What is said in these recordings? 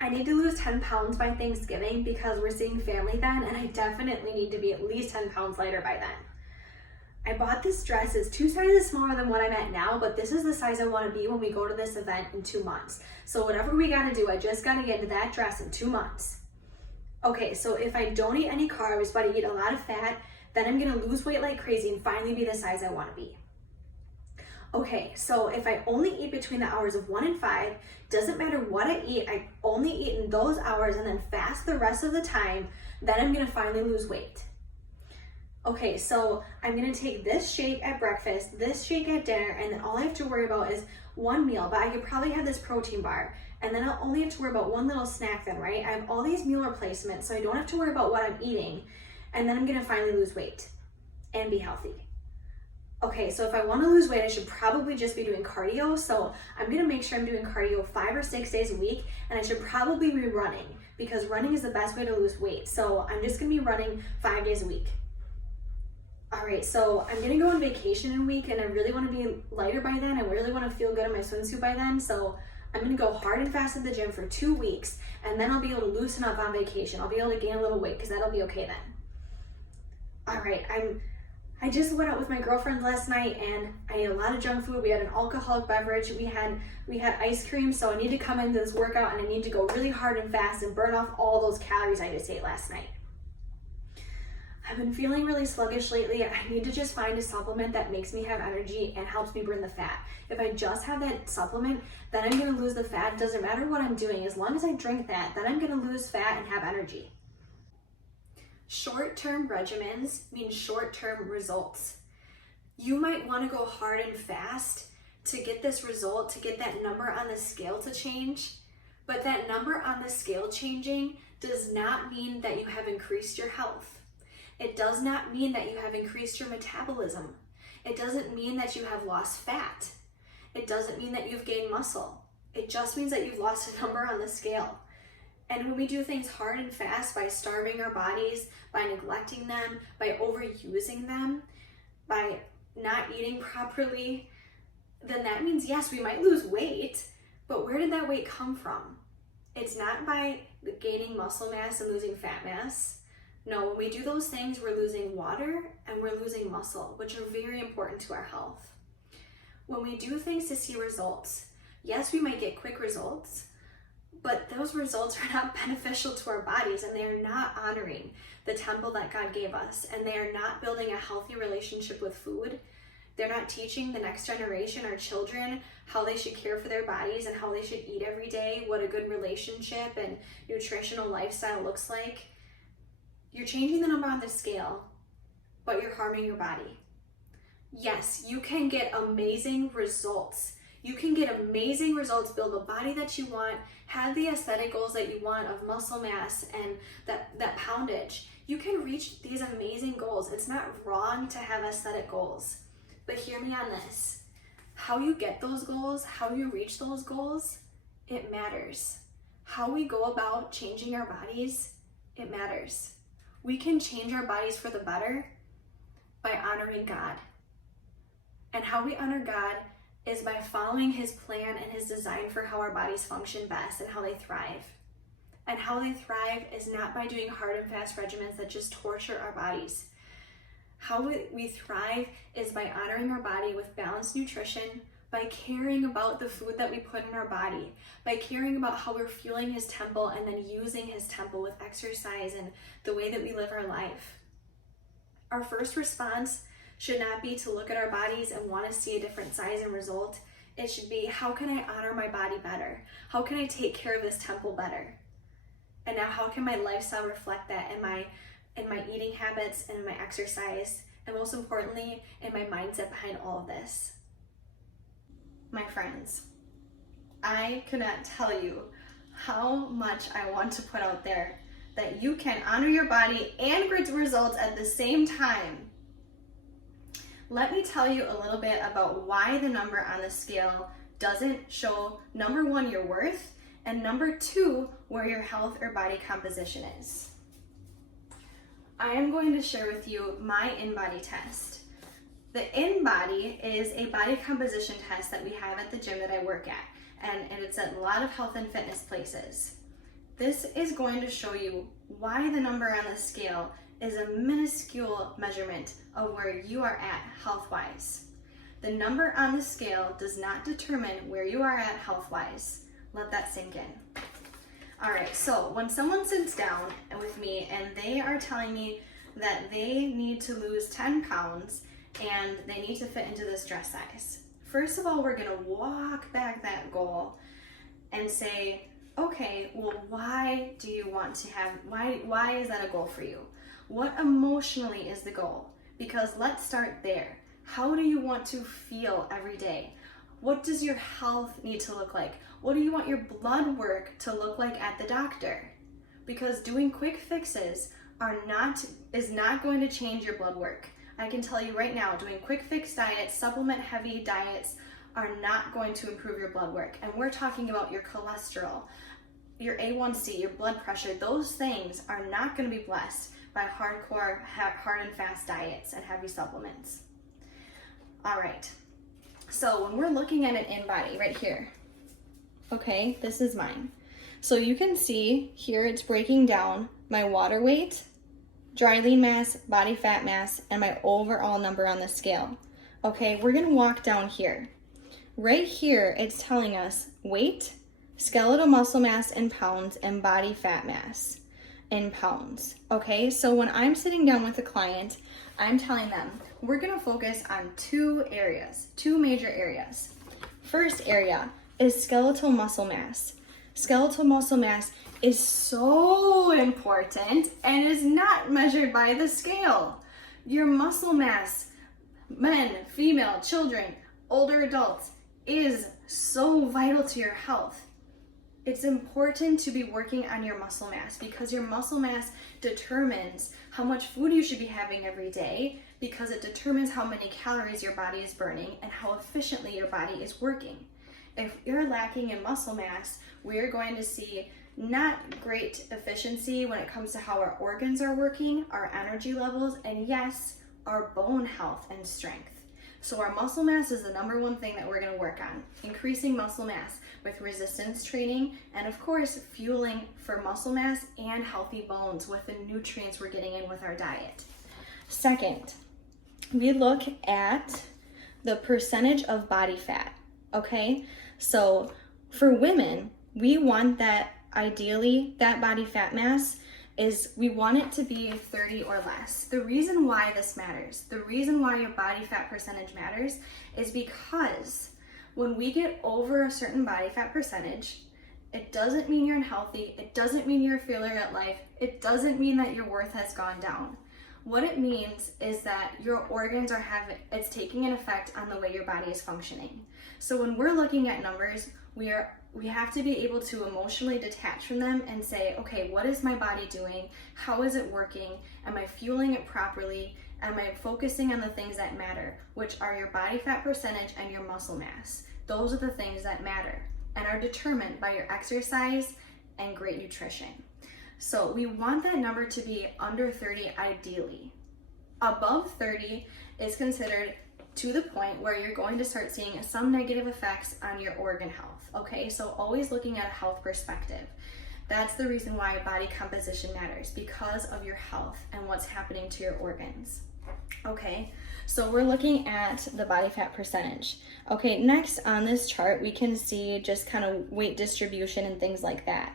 I need to lose 10 pounds by Thanksgiving because we're seeing family then, and I definitely need to be at least 10 pounds lighter by then. I bought this dress. It's 2 sizes smaller than what I'm at now, but this is the size I want to be when we go to this event in 2 months. So whatever we got to do, I just got to get into that dress in 2 months. Okay, so if I don't eat any carbs, but I eat a lot of fat, then I'm going to lose weight like crazy and finally be the size I want to be. Okay, so if I only eat between the hours of 1 and 5, doesn't matter what I eat, I only eat in those hours and then fast the rest of the time, then I'm going to finally lose weight. Okay, so I'm gonna take this shake at breakfast, this shake at dinner, and then all I have to worry about is one meal, but I could probably have this protein bar, and then I'll only have to worry about one little snack then, right? I have all these meal replacements, so I don't have to worry about what I'm eating, and then I'm gonna finally lose weight and be healthy. Okay, so if I wanna lose weight, I should probably just be doing cardio, so I'm gonna make sure I'm doing cardio 5 or 6 days a week, and I should probably be running, because running is the best way to lose weight, so I'm just gonna be running 5 days a week. All right, so I'm gonna go on vacation in a week and I really wanna be lighter by then. I really wanna feel good in my swimsuit by then. So I'm gonna go hard and fast at the gym for 2 weeks and then I'll be able to loosen up on vacation. I'll be able to gain a little weight because that'll be okay then. All right, I just went out with my girlfriends last night and I ate a lot of junk food. We had an alcoholic beverage. We had ice cream. So I need to come into this workout and I need to go really hard and fast and burn off all those calories I just ate last night. I've been feeling really sluggish lately. I need to just find a supplement that makes me have energy and helps me burn the fat. If I just have that supplement, then I'm gonna lose the fat. It doesn't matter what I'm doing. As long as I drink that, then I'm gonna lose fat and have energy. Short-term regimens mean short-term results. You might wanna go hard and fast to get this result, to get that number on the scale to change. But that number on the scale changing does not mean that you have increased your health. It does not mean that you have increased your metabolism. It doesn't mean that you have lost fat. It doesn't mean that you've gained muscle. It just means that you've lost a number on the scale. And when we do things hard and fast by starving our bodies, by neglecting them, by overusing them, by not eating properly, then that means, yes, we might lose weight, but where did that weight come from? It's not by gaining muscle mass and losing fat mass. No, when we do those things, we're losing water and we're losing muscle, which are very important to our health. When we do things to see results, yes, we might get quick results, but those results are not beneficial to our bodies and they are not honoring the temple that God gave us, and they are not building a healthy relationship with food. They're not teaching the next generation, our children, how they should care for their bodies and how they should eat every day, what a good relationship and nutritional lifestyle looks like. You're changing the number on the scale, but you're harming your body. Yes, you can get amazing results. You can get amazing results, build a body that you want, have the aesthetic goals that you want of muscle mass and that poundage. You can reach these amazing goals. It's not wrong to have aesthetic goals, but hear me on this. How you get those goals, how you reach those goals, it matters. How we go about changing our bodies, it matters. We can change our bodies for the better by honoring God. And how we honor God is by following His plan and His design for how our bodies function best and how they thrive. And how they thrive is not by doing hard and fast regimens that just torture our bodies. How we thrive is by honoring our body with balanced nutrition, by caring about the food that we put in our body, by caring about how we're fueling His temple and then using His temple with exercise and the way that we live our life. Our first response should not be to look at our bodies and want to see a different size and result. It should be, how can I honor my body better? How can I take care of this temple better? And now how can my lifestyle reflect that in my eating habits and in my exercise, and most importantly, in my mindset behind all of this? My friends, I cannot tell you how much I want to put out there that you can honor your body and get results at the same time. Let me tell you a little bit about why the number on the scale doesn't show, number one, your worth, and number two, where your health or body composition is. I am going to share with you my InBody test. The InBody is a body composition test that we have at the gym that I work at, and it's at a lot of health and fitness places. This is going to show you why the number on the scale is a minuscule measurement of where you are at health-wise. The number on the scale does not determine where you are at health-wise. Let that sink in. All right, so when someone sits down with me and they are telling me that they need to lose 10 pounds and they need to fit into this dress size, first of all, we're gonna walk back that goal and say, okay, well, why do you want to have, why is that a goal for you? What emotionally is the goal? Because let's start there. How do you want to feel every day? What does your health need to look like? What do you want your blood work to look like at the doctor? Because doing quick fixes is not going to change your blood work. I can tell you right now, doing quick fix diets, supplement heavy diets are not going to improve your blood work. And we're talking about your cholesterol, your A1C, your blood pressure. Those things are not going to be blessed by hardcore, hard and fast diets and heavy supplements. All right, so when we're looking at an in-body right here, okay, this is mine. So you can see here it's breaking down my water weight, dry lean mass, body fat mass, and my overall number on the scale. Okay, we're gonna walk down here. Right here, it's telling us weight, skeletal muscle mass in pounds, and body fat mass in pounds. Okay, so when I'm sitting down with a client, I'm telling them we're gonna focus on two major areas. First area is skeletal muscle mass. Skeletal muscle mass is so important and is not measured by the scale. Your muscle mass, men, female, children, older adults, is so vital to your health. It's important to be working on your muscle mass because your muscle mass determines how much food you should be having every day, because it determines how many calories your body is burning and how efficiently your body is working. If you're lacking in muscle mass, we're going to see not great efficiency when it comes to how our organs are working, our energy levels, and yes, our bone health and strength. So our muscle mass is the number one thing that we're going to work on, increasing muscle mass with resistance training, and of course, fueling for muscle mass and healthy bones with the nutrients we're getting in with our diet. Second, we look at the percentage of body fat, okay? So for women, we want that ideally, that body fat mass we want it to be 30 or less. The reason why this matters, the reason why your body fat percentage matters is because when we get over a certain body fat percentage, it doesn't mean you're unhealthy, it doesn't mean you're a failure at life, it doesn't mean that your worth has gone down. What it means is that your organs it's taking an effect on the way your body is functioning. So when we're looking at numbers, we have to be able to emotionally detach from them and say, okay, what is my body doing? How is it working? Am I fueling it properly? Am I focusing on the things that matter, which are your body fat percentage and your muscle mass? Those are the things that matter and are determined by your exercise and great nutrition. So we want that number to be under 30 ideally. Above 30 is considered to the point where you're going to start seeing some negative effects on your organ health, okay? So always looking at a health perspective. That's the reason why body composition matters, because of your health and what's happening to your organs, okay? So we're looking at the body fat percentage. Okay, next on this chart, we can see just kind of weight distribution and things like that.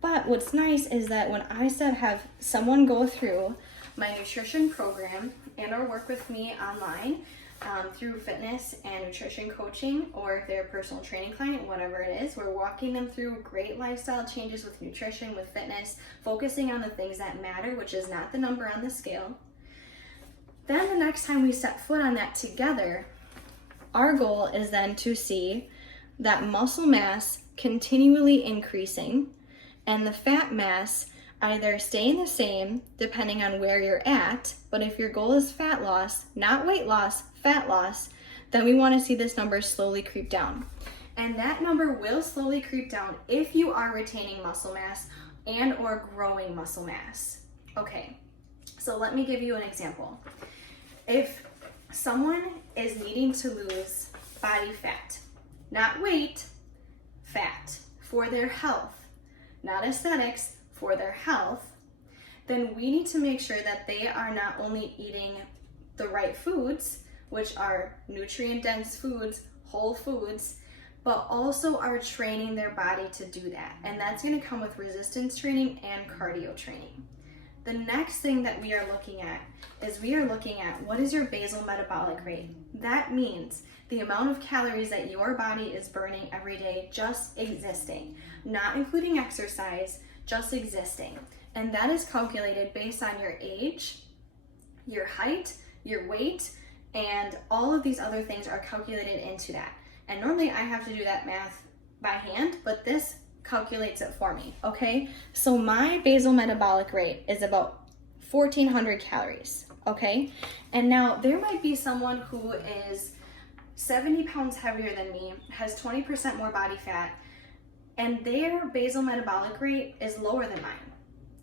But what's nice is that when I have someone go through my nutrition program and or work with me online, through fitness and nutrition coaching, or if they're a personal training client, whatever it is, we're walking them through great lifestyle changes with nutrition, with fitness, focusing on the things that matter, which is not the number on the scale. Then the next time we step foot on that together, our goal is then to see that muscle mass continually increasing and the fat mass either staying the same depending on where you're at, but if your goal is fat loss, not weight loss, fat loss, then we want to see this number slowly creep down. And that number will slowly creep down if you are retaining muscle mass and or growing muscle mass. Okay, so let me give you an example. If someone is needing to lose body fat, not weight, fat, for their health, not aesthetics, for their health, then we need to make sure that they are not only eating the right foods, which are nutrient-dense foods, whole foods, but also are training their body to do that. And that's going to come with resistance training and cardio training. The next thing that we are looking at is what is your basal metabolic rate? That means the amount of calories that your body is burning every day just existing, not including exercise, just existing. And that is calculated based on your age, your height, your weight, and all of these other things are calculated into that. And normally I have to do that math by hand, but this calculates it for me, okay? So my basal metabolic rate is about 1,400 calories, okay? And now there might be someone who is 70 pounds heavier than me, has 20% more body fat, and their basal metabolic rate is lower than mine.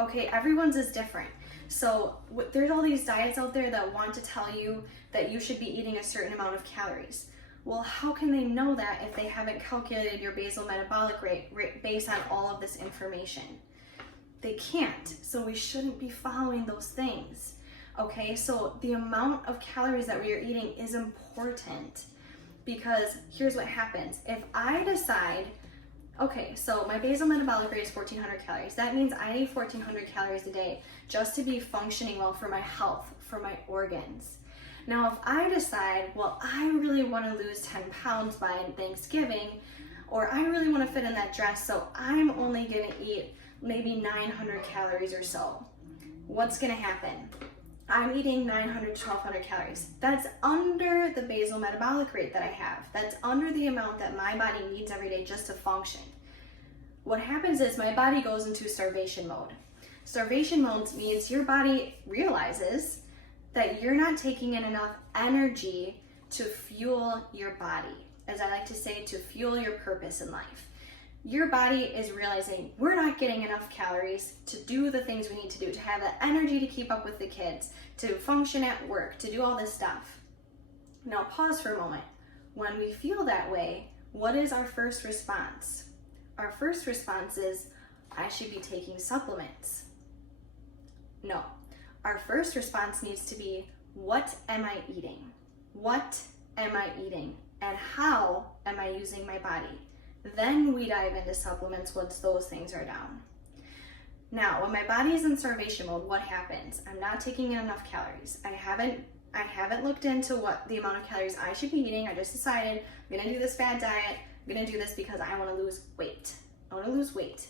Okay, everyone's is different. So there's all these diets out there that want to tell you that you should be eating a certain amount of calories. Well, how can they know that if they haven't calculated your basal metabolic rate based on all of this information? They can't, so we shouldn't be following those things. Okay, so the amount of calories that we are eating is important, because here's what happens. If I decide, okay, so my basal metabolic rate is 1,400 calories. That means I need 1,400 calories a day just to be functioning well for my health, for my organs. Now, if I decide, well, I really want to lose 10 pounds by Thanksgiving, or I really want to fit in that dress, so I'm only going to eat maybe 900 calories or so. What's going to happen? I'm eating 900 to 1,200 calories. That's under the basal metabolic rate that I have. That's under the amount that my body needs every day just to function. What happens is my body goes into starvation mode. Starvation mode means your body realizes that you're not taking in enough energy to fuel your body. As I like to say, to fuel your purpose in life. Your body is realizing we're not getting enough calories to do the things we need to do, to have the energy to keep up with the kids, to function at work, to do all this stuff. Now pause for a moment. When we feel that way, what is our first response? Our first response is, I should be taking supplements. No. Our first response needs to be, what am I eating? What am I eating? And how am I using my body? Then we dive into supplements once those things are down. Now, when my body is in starvation mode, what happens? I'm not taking in enough calories. I haven't looked into what the amount of calories I should be eating. I just decided I'm gonna do this fad diet. I'm gonna do this because I wanna lose weight. I wanna lose weight.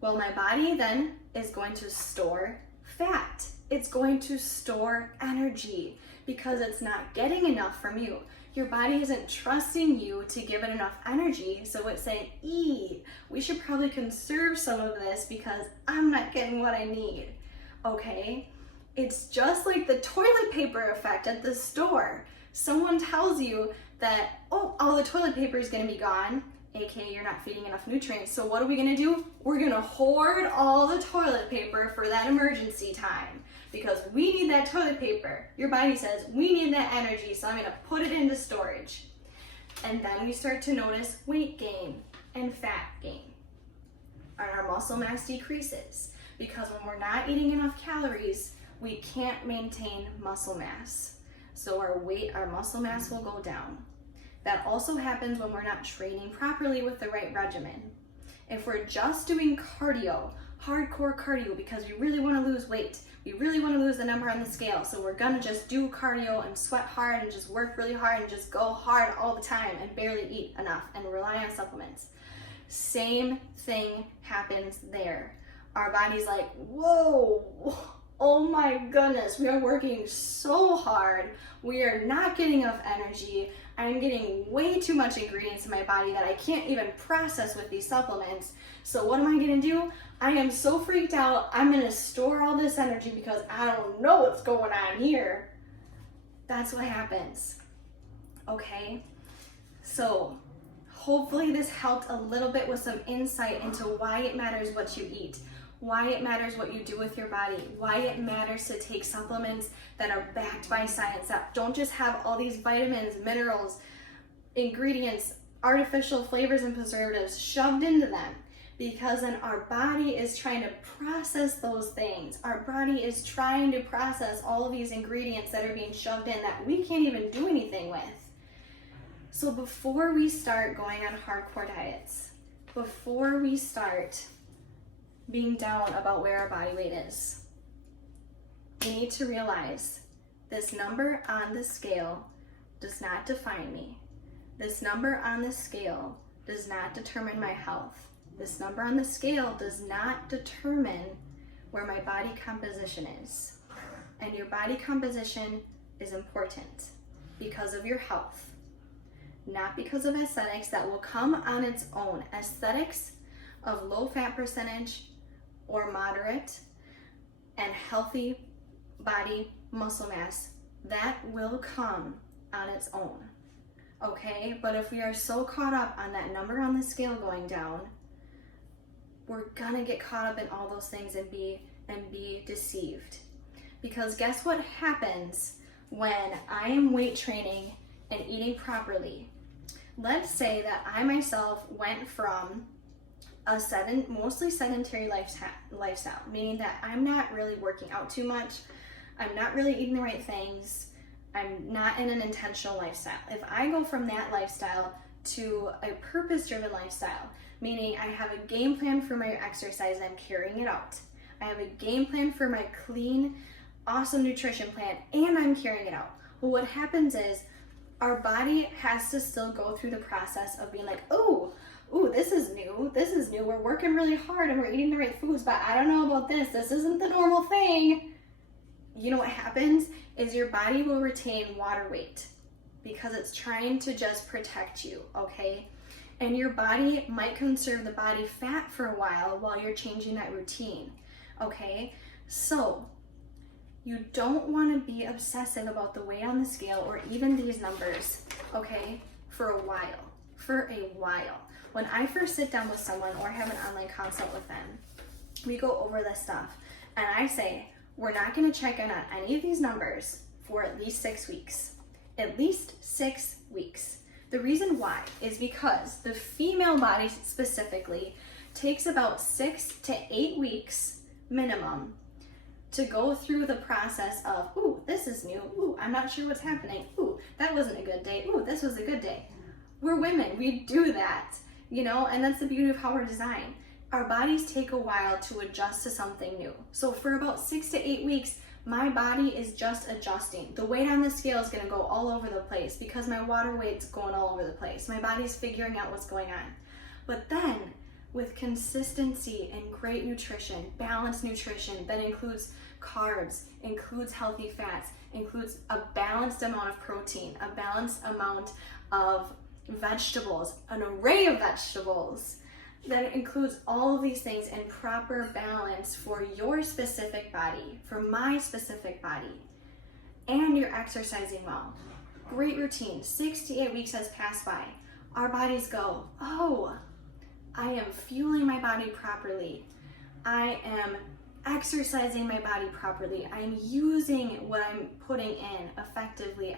Well, my body then is going to store fat. It's going to store energy because it's not getting enough from you. Your body isn't trusting you to give it enough energy, so it's saying, we should probably conserve some of this because I'm not getting what I need, okay? It's just like the toilet paper effect at the store. Someone tells you that, all the toilet paper is gonna be gone, aka you're not feeding enough nutrients, so what are we gonna do? We're gonna hoard all the toilet paper for that emergency time. Because we need that toilet paper. Your body says, we need that energy, so I'm gonna put it into storage. And then we start to notice weight gain and fat gain. And our muscle mass decreases. Because when we're not eating enough calories, we can't maintain muscle mass. So our muscle mass will go down. That also happens when we're not training properly with the right regimen. If we're just doing cardio, hardcore cardio, because we really wanna lose weight, we really want to lose the number on the scale, so we're gonna just do cardio and sweat hard and just work really hard and just go hard all the time and barely eat enough and rely on supplements. Same thing happens there. Our body's like, whoa, oh my goodness, we are working so hard. We are not getting enough energy. I'm getting way too much ingredients in my body that I can't even process with these supplements. So what am I gonna do? I am so freaked out, I'm gonna store all this energy because I don't know what's going on here. That's what happens, okay? So hopefully this helped a little bit with some insight into why it matters what you eat, why it matters what you do with your body, why it matters to take supplements that are backed by science, that don't just have all these vitamins, minerals, ingredients, artificial flavors and preservatives shoved into them. because then our body is trying to process those things. Our body is trying to process all of these ingredients that are being shoved in that we can't even do anything with. So before we start going on hardcore diets, before we start being down about where our body weight is, we need to realize this number on the scale does not define me. This number on the scale does not determine my health. This number on the scale does not determine where my body composition is. And your body composition is important because of your health, not because of aesthetics that will come on its own. Aesthetics of low fat percentage or moderate and healthy body muscle mass, that will come on its own, okay? But if we are so caught up on that number on the scale going down, we're gonna get caught up in all those things and be deceived. Because guess what happens when I am weight training and eating properly? Let's say that I myself went from a mostly sedentary lifestyle, meaning that I'm not really working out too much, I'm not really eating the right things, I'm not in an intentional lifestyle. If I go from that lifestyle to a purpose-driven lifestyle, meaning I have a game plan for my exercise and I'm carrying it out. I have a game plan for my clean, awesome nutrition plan and I'm carrying it out. Well, what happens is our body has to still go through the process of being like, ooh, this is new, we're working really hard and we're eating the right foods, but I don't know about this isn't the normal thing. You know what happens is your body will retain water weight because it's trying to just protect you, okay? And your body might conserve the body fat for a while you're changing that routine, okay? So you don't want to be obsessive about the weight on the scale or even these numbers, okay, for a while. When I first sit down with someone or have an online consult with them, we go over this stuff and I say, we're not going to check in on any of these numbers for at least 6 weeks. At least 6 weeks. The reason why is because the female body specifically takes about 6 to 8 weeks minimum to go through the process of, ooh, this is new, ooh, I'm not sure what's happening, ooh, that wasn't a good day, ooh, this was a good day. We're women, we do that, you know, and that's the beauty of how we're designed. Our bodies take a while to adjust to something new. So for about 6 to 8 weeks, my body is just adjusting. The weight on the scale is gonna go all over the place because my water weight's going all over the place. My body's figuring out what's going on. But then, with consistency and great nutrition, balanced nutrition that includes carbs, includes healthy fats, includes a balanced amount of protein, a balanced amount of vegetables, an array of vegetables, that includes all of these things in proper balance for your specific body, for my specific body, and you're exercising well. Great routine. 6 to 8 weeks has passed by. Our bodies go, oh, I am fueling my body properly. I am exercising my body properly. I'm using what I'm putting in effectively.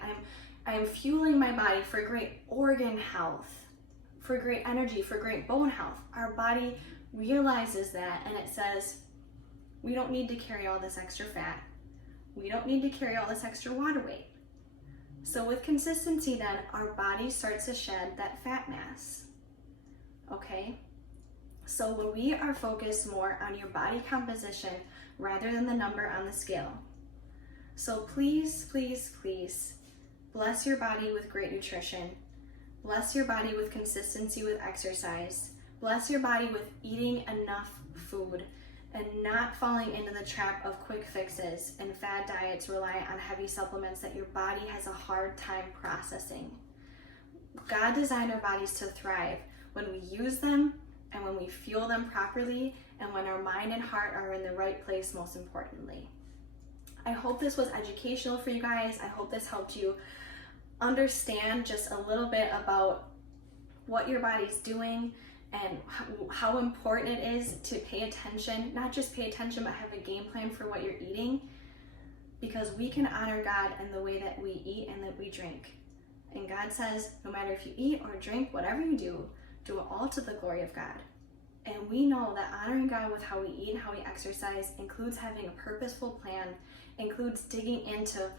I'm fueling my body for great organ health, for great energy, for great bone health. Our body realizes that and it says, we don't need to carry all this extra fat. We don't need to carry all this extra water weight. So with consistency then, our body starts to shed that fat mass, okay? So when we are focused more on your body composition rather than the number on the scale. So please, please, please, bless your body with great nutrition. Bless your body with consistency with exercise. Bless your body with eating enough food and not falling into the trap of quick fixes and fad diets rely on heavy supplements that your body has a hard time processing. God designed our bodies to thrive when we use them and when we fuel them properly and when our mind and heart are in the right place, most importantly. I hope this was educational for you guys. I hope this helped you understand just a little bit about what your body's doing and how important it is to pay attention, not just pay attention, but have a game plan for what you're eating, because we can honor God in the way that we eat and that we drink. And God says, no matter if you eat or drink, whatever you do, do it all to the glory of God. And we know that honoring God with how we eat and how we exercise includes having a purposeful plan, includes digging into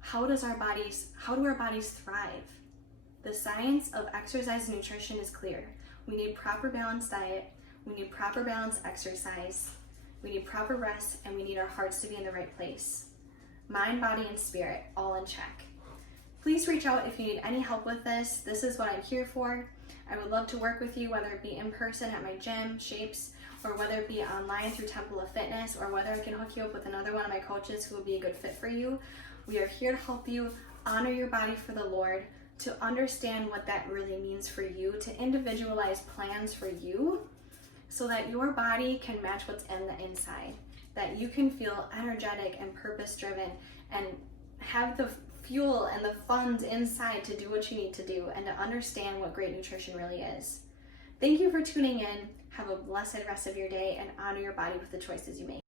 how do our bodies thrive. The science of exercise and nutrition is clear. We need proper balanced diet, we need proper balanced exercise, we need proper rest, and we need our hearts to be in the right place. Mind, body, and spirit, all in check. Please reach out if you need any help with this. This is what I'm here for. I would love to work with you, whether it be in person at my gym, Shapes, or whether it be online through Temple of Fitness, or whether I can hook you up with another one of my coaches who will be a good fit for you. We are here to help you honor your body for the Lord, to understand what that really means for you, to individualize plans for you so that your body can match what's in the inside, that you can feel energetic and purpose-driven and have the fuel and the funds inside to do what you need to do and to understand what great nutrition really is. Thank you for tuning in. Have a blessed rest of your day and honor your body with the choices you make.